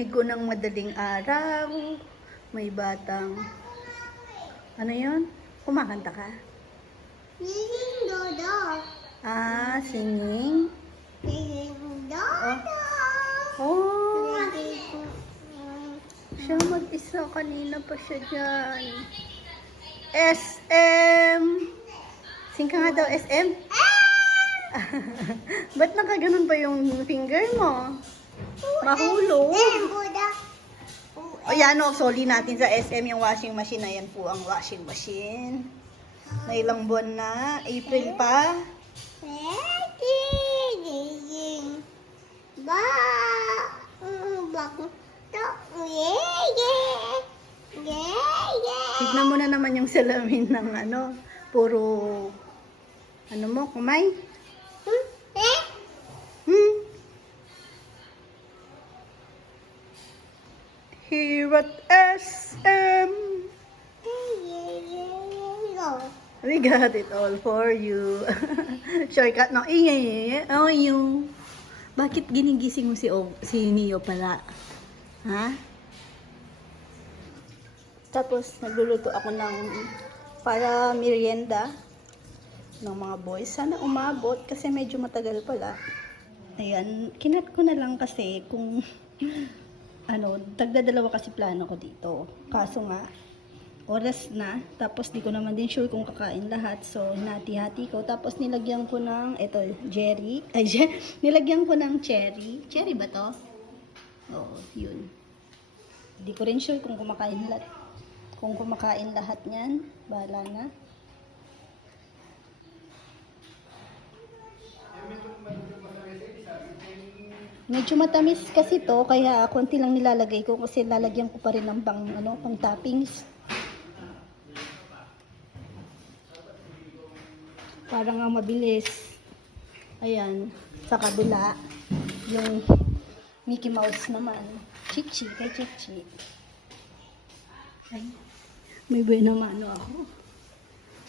Kung madinig ko ng madaling araw, may batang... Ano yon? Kumakanta ka? Singing Dodo. Ah, singing? Singing Dodo. Oh, Singing siya mag-isa. Kanina pa siya dyan. SM! Sing ka nga daw, SM? Ba't nakaganon pa yung finger mo? Mahulog. O yan o, soli natin sa SM yung washing machine. Ayan po ang washing machine. May ilang buwan na. April pa. Tignan mo na naman yung salamin ng ano. Puro, ano mo, kumay? Hmm? Eh? Hmm? Here at SM, we got it all for you. Shortcut no, ingay, oh you. Bakit ginigising mo si, o, si Neo pala? Ha? Tapos, nagluluto ako ng para merienda ng mga boys. Sana umabot kasi medyo matagal pala. Ayan, kinat ko na lang kasi kung ano, tagdadalawa kasi plano ko dito. Kaso nga, oras na. Tapos di ko naman din sure kung kakain lahat. So, hinati-hati ko. Tapos nilagyan ko ng, eto, jerry. Ay, je- nilagyan ko ng cherry. Cherry ba to? Oo, yun. Di ko rin sure kung kumakain lahat. Kung kumakain lahat niyan, bahala na. Medyo matamis kasi to, kaya konti lang nilalagay ko kasi lalagyan ko pa rin ng pang, ano, pang toppings. Para nga mabilis. Ayan, sa kabila, yung Mickey Mouse naman. Chichi, kay Chichi. Ay, may buena mano ako.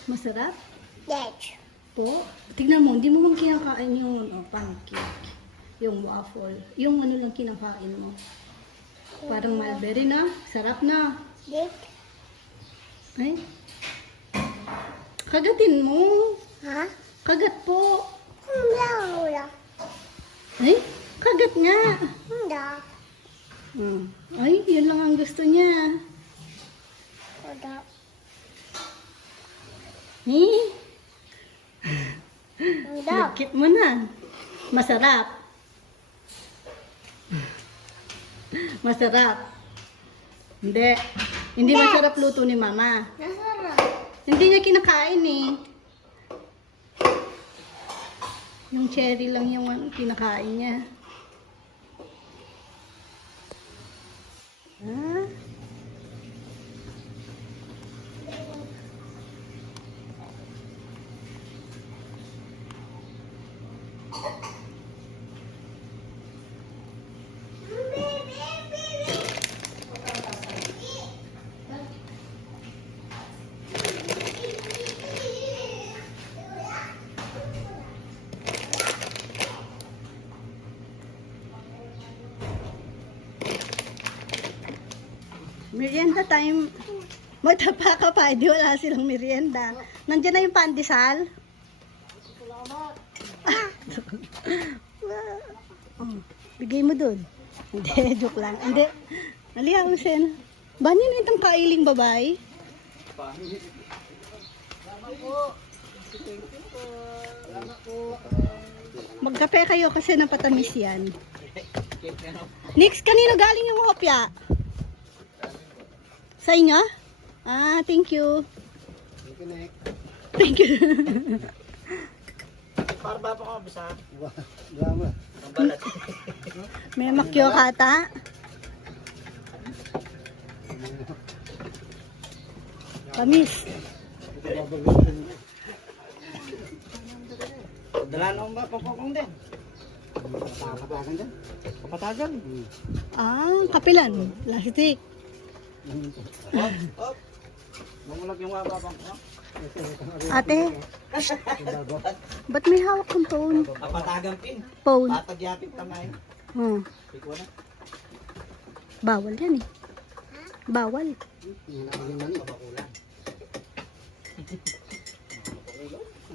Masarap Yes. po. Tignan mo, hindi mo man kinakain yung oh, pancake. Yung waffle. Yung ano lang kinakain mo. Parang mulberry na. Sarap na. Ay. Kagatin mo. Ha? Kagat po. Hindi. Wala. Ay, kagat nga. Hindi. Hmm. Ay, yun lang ang gusto niya. Wala. Eh, Hindi. Nagkit mo na. Masarap. Masarap. Hindi. Hindi masarap luto ni mama. Nasarap. Hindi niya kinakain eh. Yung cherry lang yung ano, kinakain niya. Ah. Merienda time. Magtapa ka pa, di wala silang merienda. Nandiyan na yung pandesal. oh, bigay mo dun. Hindi, joke lang. Hindi. Aliha, Usen. Banyan na itong kailing babae. Magkape kayo kasi napatamis yan. Next, kanino galing yung hopya? Sa inyo? Ah, thank you. Thank you. Para ba pa ko bisa? Drama. Ang balat. May makyo kata. Kamis. Dala na ba papakong din? Nakakatakan dyan. Kapatagan. Ah, kapilan. Plastic. Hop, hop. Mamulag yung mga babang ko. Ate, ba't may hawak kong phone? Kapatagang pin. Phone. Patagyapit tamay. Hmm. Ikaw na. Bawal yan eh. Bawal.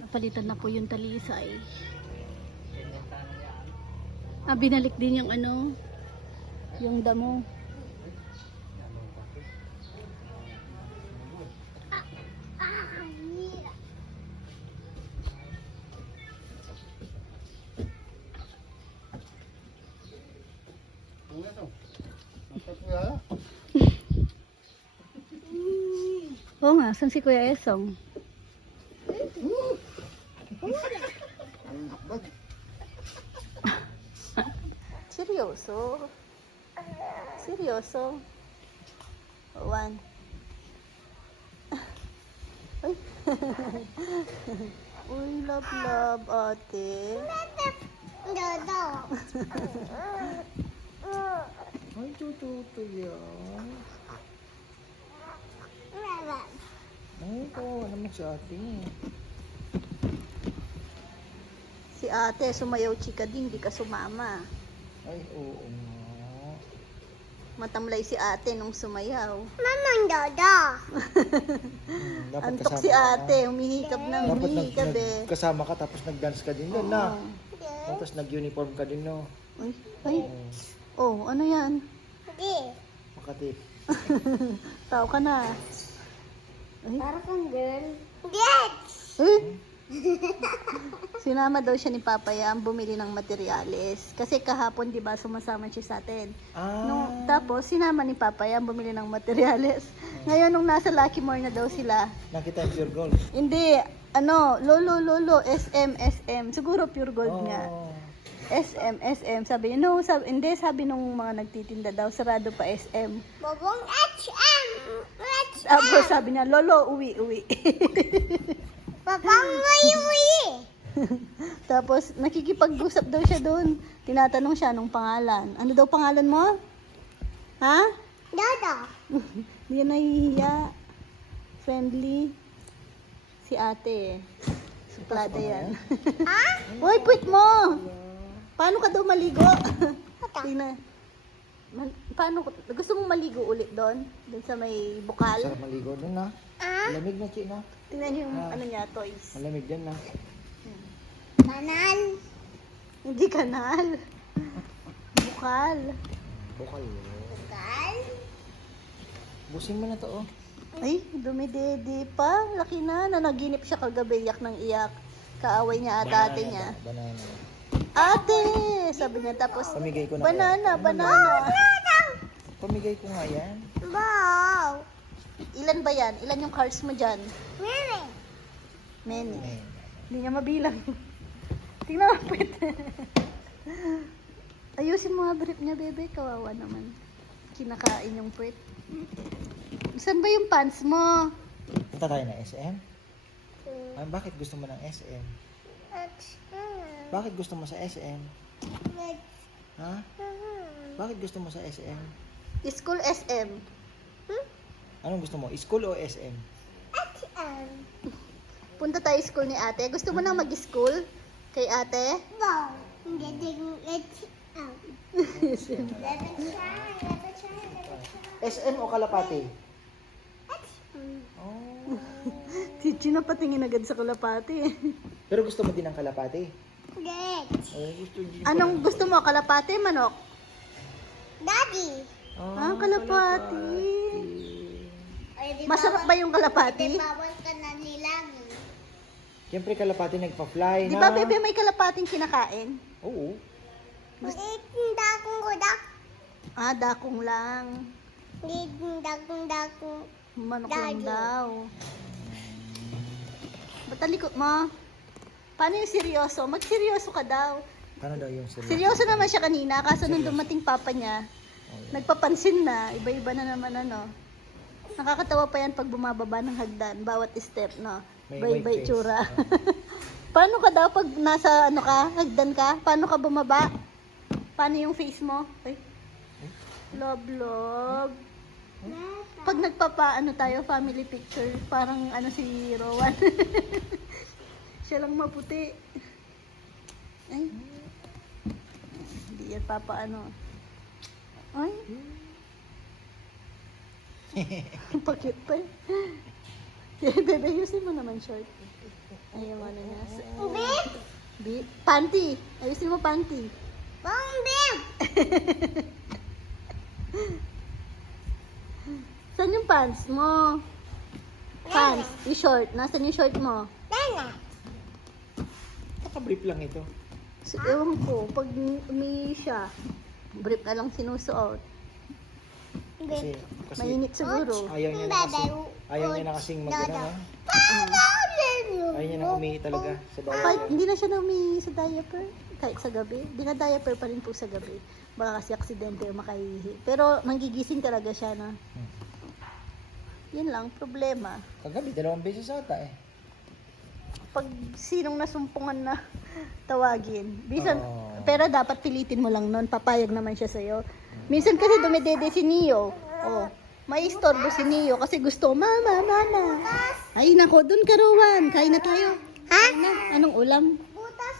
Napalitan na po yung talisay. Ah, binalik din yung ano, yung damo. Saan si Kuya Esong? Seryoso? Seryoso? One. Uy, love, love, ate. Dodo. Ay, tututo yan. Mama. Ay, kawawa naman si ate. Si ate, sumayaw chika din, di ka sumama. Ay, oo nga. Matamlay si ate nung sumayaw. Mamang Dodo. Hmm, dapat Antok kasama si ka. ate, humihikab na Dapat nag, humihikab nag, eh. kasama ka tapos nag-dance ka din doon na. Oo. Tapos nag-uniform ka din no. Ay, ay, Oo, oh, ano yan? Hindi. Makati. Tao ka na. Ay, Para kang girl. Eh? Sinama daw siya ni Papayam bumili ng materyales. Kasi kahapon, di ba, sumasama siya sa atin. Ah. Nung, tapos, sinama ni Papayam bumili ng materyales. Ngayon, nung nasa Lucky Mall na daw sila, Nakita yung pure gold. hindi, ano, lolo, lolo, SM, SM. Siguro pure gold nga. SM, SM. Sabi niya, no, sabi, hindi, sabi nung mga nagtitinda daw, sarado pa SM. Bobong HM. HM. Tapos sabi niya, lolo, uwi, uwi. Papang uwi Tapos nakikipag-usap daw siya doon. Tinatanong siya anong pangalan. Ano daw pangalan mo? Ha? Dodo. Hindi nahihiya. Friendly. Si ate. Suplada yan. Ha? Hoy, quit mo! Paano ka daw maligo? Tingnan. Man, paano, gusto mong maligo ulit doon? Doon sa may bukal? Sarap maligo doon na. Ah? Malamig na, Chi, na. Tingnan niyo yung Ah. ano niya, toys. Malamig dyan na. Kanan. Hindi kanal. Bukal. Bukal yun. Bukal. Busin mo na to, oh. Ay, dumidede pa. Laki na. Nanaginip siya kagabi, iyak ng iyak. Kaaway niya ata ate niya. Banana. Ate! Sabi niya tapos, Pamigay ko na banana, kaya. banana. Pamigay ko nga yan. Wow. Ilan ba yan? Ilan yung cards mo dyan? Mimi. Many. Hindi niya mabilang. Tingnan mo, pwet. Ayusin mo nga brief niya, bebe. Kawawa naman. Kinakain yung pwet. Saan ba yung pants mo? Punta tayo na SM? Ah, bakit gusto mo ng SM? HM. Bakit gusto mo sa SM? Ha? Bakit gusto mo sa SM? School SM. Anong gusto mo? School o SM? HM. Punta tayo school ni ate. Gusto mo na mag-school? Kay ate? Wow. Hindi din try. SM o Kalapati? HM. Oh. Si Chino patingin agad sa kalapati. Pero gusto mo din ng Kalapati? Gusto din Anong gusto mo? Kalapati, manok? Daddy. Ah, kalapati. Di Masarap ba yung Di kalapati? bawal ka na nilang. Siyempre Kalapati nagpa-fly Di na. ba, bebe, may kalapating kinakain? Oo. Hindi akong kudak. Ah, dakong lang. Hindi akong dakong. Manok lang Daddy. daw. Ba't talikot mo? Paano yung seryoso? Magseryoso ka daw. Ano daw yung seryoso? Seryoso naman siya kanina, kaso nung dumating papa niya, nagpapansin na, iba-iba na naman ano. Nakakatawa pa yan pag bumababa ng hagdan, bawat step, no? May face. tsura. Paano ka daw pag nasa ano ka, hagdan ka? Paano ka bumaba? Paano yung face mo? Ay. Love, love. Pag nagpapaano tayo, family picture, parang ano si Rowan. Siya lang maputi. Ay. Hindi yan papaano. Ay. Ang pakit pa eh. Bebe, ayusin mo naman short. Ay, yung ano niya. Bib! Bi panty. Ayusin mo panty. Bong bib! Saan yung pants mo? Pants. Yung short. Nasaan yung short mo? Nana! Naka-brief lang ito. So, ewan ko, pag umihi siya, brief na lang sinusuot. Kasi, kasi Mainit siguro. ayaw niya na kasi, ayaw niya na kasing mag ano, no? Ayaw niya na umihi talaga sa Kahit diaper. hindi na siya na umihi sa diaper. Kahit sa gabi. Hindi na diaper pa rin po sa gabi. Baka kasi aksidente o makaihi. Pero nanggigising talaga siya na. Hmm. Yun lang, problema. Kagabi, dalawang beses ata eh. Pag sinong nasumpungan na tawagin. Bisan, Oo. pero dapat pilitin mo lang nun. Papayag naman siya sa'yo. Minsan kasi dumedede si Neo. Oh, may istorbo si Neo kasi gusto, mama, mama. Ay, nako, dun ka, Rowan. Kain na tayo. Ha? Na. Anong ulam? Butas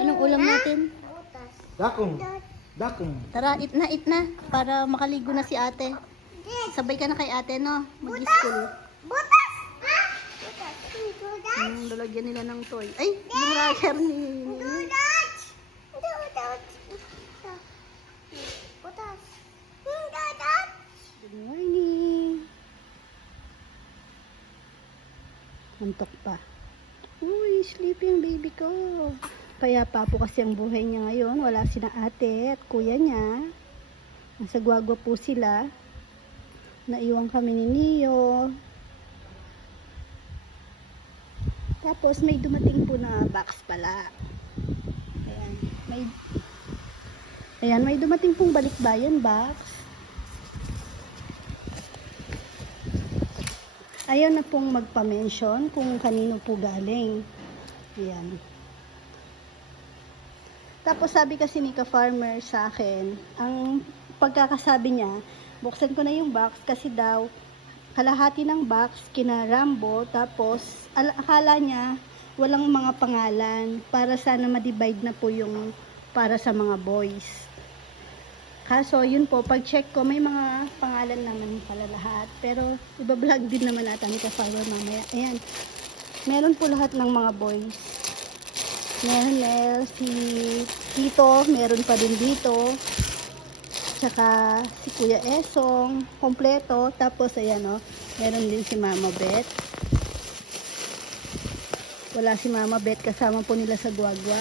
Anong ulam natin? Butas. Dakong! Dakong! Tara, eat na, eat na. Para makaligo na si ate. Sabay ka na kay ate, no? Mag-school. Butas! Hmm, lalagyan nila ng toy. Ay, yung rocker ni... Good morning. Antok pa. Uy, sleepy ang baby ko. Payapa po kasi ang buhay niya ngayon. Wala si na ate at kuya niya. Nasa gwagwa po sila. Naiwan kami ni Neo. Tapos may dumating po na box pala. Ayan. May Ayan, may dumating pong balikbayan box. Ayaw na pong magpa-mention kung kanino po galing. Ayan. Tapos sabi kasi ni ka-farmer sa akin, ang pagkakasabi niya, buksan ko na yung box kasi daw kalahati ng box kina Rambo tapos al- akala niya walang mga pangalan para sana ma-divide na po yung para sa mga boys. Kaso, yun po, pag-check ko, may mga pangalan naman pala lahat. Pero, iba-vlog din naman natin ni Ka-Farmer mamaya. Ayan. Meron po lahat ng mga boys. Meron eh, si Tito, meron pa din dito. Tsaka si Kuya Esong, kompleto. Tapos, ayan o, meron din si Mama Beth. Wala si Mama Beth, kasama po nila sa Guagua.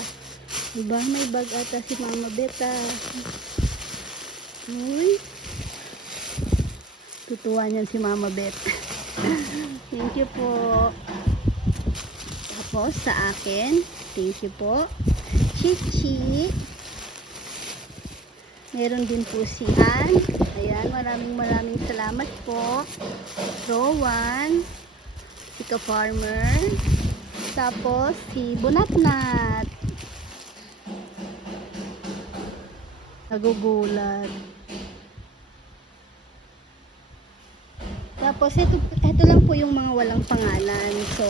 Diba? May bag ata si Mama Beth ah. Uy. Tutuwa niyan si Mama Beth. Thank you po. Tapos sa akin, thank you po. Chichi. Meron din po si Ann. Ayan, maraming maraming salamat po. Rowan. Si Ka-Farmer. Tapos si Bunatnat. Nagugulat. Tapos, ito, ito lang po yung mga walang pangalan. So,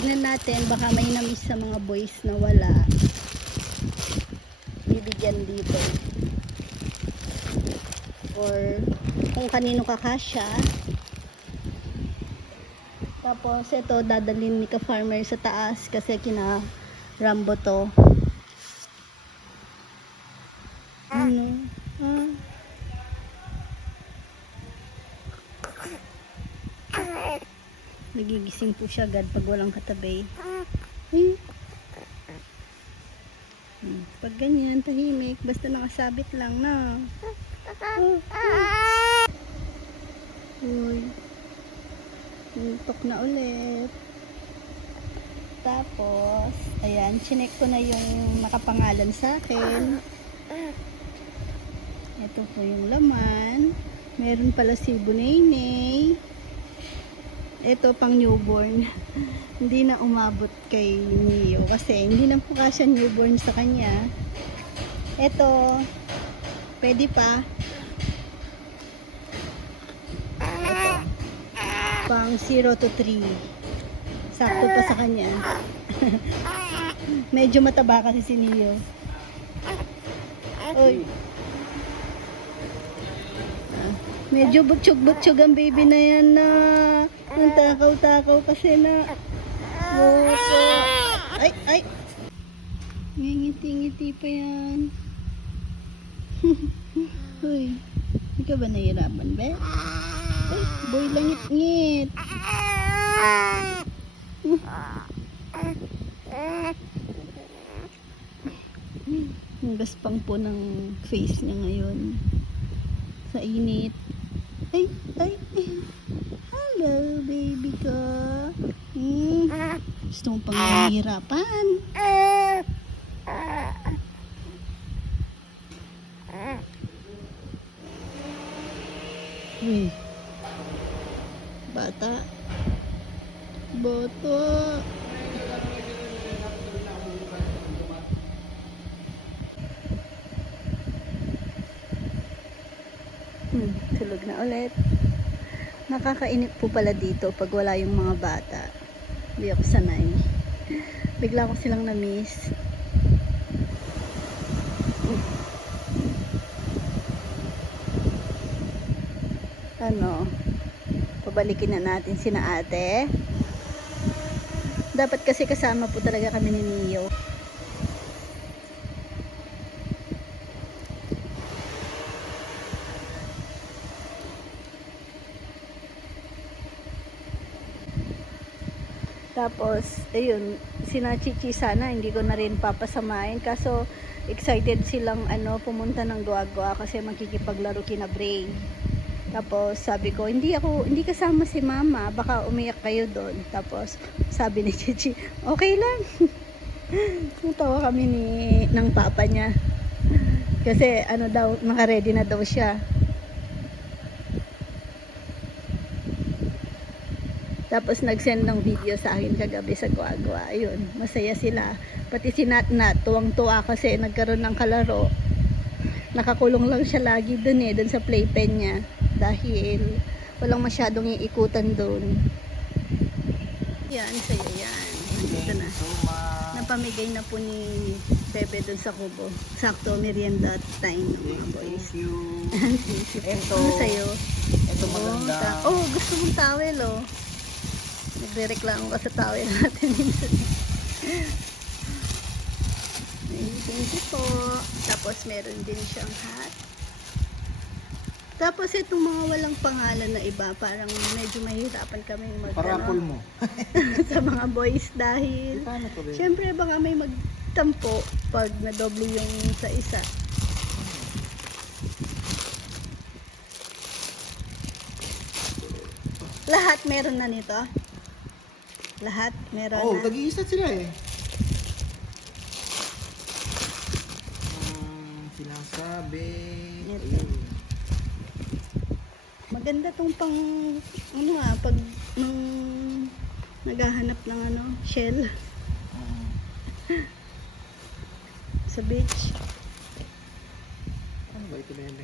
tignan natin, baka may namiss sa mga boys na wala. Bibigyan dito. Or, kung kanino kakasya. Tapos, ito, dadalhin ni ka-farmer sa taas kasi kina Rambo to. Ano? Ah. Nagigising po siya agad pag walang katabi. Ay. Hmm, Pag ganyan, tahimik. Basta nakasabit lang na. Oh. Uy. Tuntok na ulit. Tapos, ayan, chinek ko na yung nakapangalan sa akin. Ito po yung laman. Meron pala si Bunaynay. Ito pang newborn. hindi na umabot kay Neo kasi hindi na po kasya newborn sa kanya. Ito, pwede pa. Pang 0 to 3. Sakto pa sa kanya. Medyo mataba kasi si Neo. Oy. Medyo butsyog-butsyog ang baby na yan na ang takaw-takaw kasi na Opo. Ay, ay. Ngingiti-ngiti pa yan. Uy, hindi ka ba nahihirapan, be? Boy langit-ngit. Ang gaspang po ng face niya ngayon. Sa init. Ay, ay. Hello, baby ko. Hmm. Gusto mo pang nahihirapan? Uy. Bata. Bata. Hmm, tulog na ulit. Nakakainip po pala dito pag wala yung mga bata. Hindi ako sanay. Bigla ko silang na-miss. Ano? Pabalikin na natin sina ate. Dapat kasi kasama po talaga kami ni Neo. Tapos, ayun, sina Chichi sana, hindi ko na rin papasamahin. Kaso, excited silang ano, pumunta ng Guagua kasi makikipaglaro kina Bray. Tapos, sabi ko, hindi ako, hindi kasama si mama, baka umiyak kayo doon. Tapos, sabi ni Chichi, okay lang. Natawa kami ni, ng papa niya. Kasi, ano daw, naka-ready na daw siya. Tapos nag-send ng video sa akin kagabi sa Guagua. Ayun, masaya sila. Pati si Nat Nat, tuwang-tuwa kasi nagkaroon ng kalaro. Nakakulong lang siya lagi dun eh, dun sa playpen niya. Dahil walang masyadong iikutan dun. Yan, sa'yo yan. Nandito na. Napamigay na po ni Pepe dun sa kubo. Sakto, merienda time ng mga boys. Thank you. Thank you. Ito. Ano sa'yo? Ito Oh, maganda. ta- oh, gusto mong towel, oh. Nagre-reklamo ka sa towel natin minsan. Thank you po. Tapos meron din siyang hat. Tapos itong mga walang pangalan na iba, parang medyo mahirapan kami mag Parapol ano, mo. sa mga boys dahil Paano to, babe? Siyempre baka may magtampo pag nadoble yung sa isa. Lahat meron na nito. Lahat meron Oh, na. tag-iisa sila eh. Um, sinasabi. Ito. Ayun. Maganda tong pang ano ah, pag nung naghahanap ng ano, shell sa beach. ano ba ito, lang.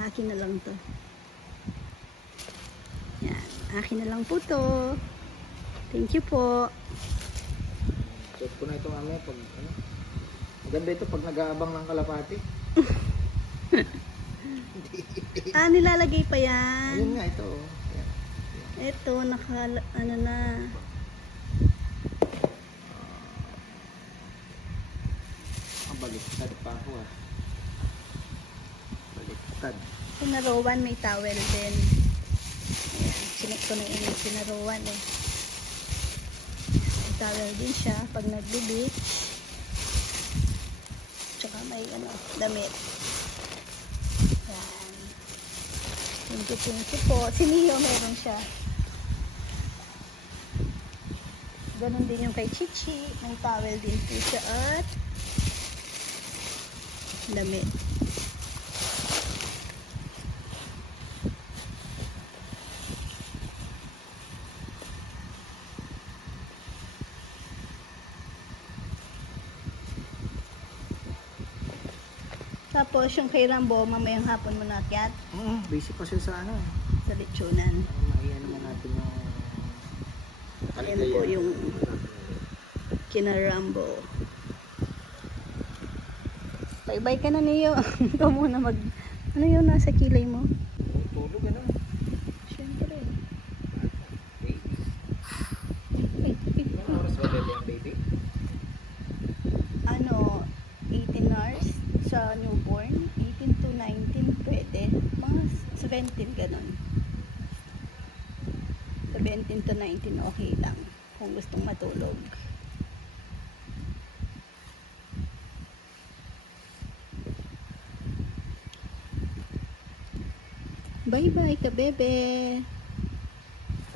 Akin na lang to. Yan. Akin na lang po to. Thank you po. Check ko na ito mamaya pag ano. Maganda ito pag nag-aabang ng kalapati. Ah, nilalagay pa yan. Ayun nga ito. Oh. Yan. Ito, naka, ano na. Ah, baliktad pa ako ah. Baliktad. Sinarowan, may towel din. Ayan, sinik ko na yung sinarowan eh. May towel din siya pag nagbe-beach. Tsaka may ano, damit. Ayan. Thank you, thank you po. Si Neo meron siya. Ganon din yung kay Chichi. May towel din po siya at damit. Tapos yung kay Rambo, mamayang hapon mo nakyat Oo, basic pa siya sa ano. sa lechonan. Maiyan naman natin yung... Ayan po yung kina Rambo. Bye-bye ka na niyo. Ikaw muna mag... Ano yun nasa kilay mo? Tulog ano? Siyempre. Baby. Anong oras ba bebe ang baby? ano, 18 hours sa newborn, 18 to 19 pwede. Mga 17 ganun. 17 to 19 okay lang kung gustong matulog. Bye-bye ka, bebe.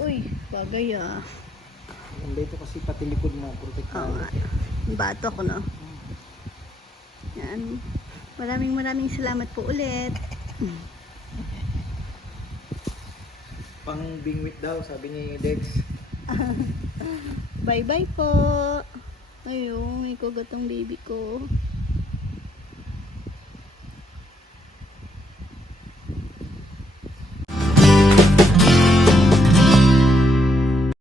Uy, bagay ah. Ang dito kasi pati likod mo, Oo protektado. nga. Bato ko, no? Yan. Maraming maraming salamat po ulit. Pang bingwit daw, sabi ni Dex. Bye-bye po. Ayun, may kugat ang baby ko.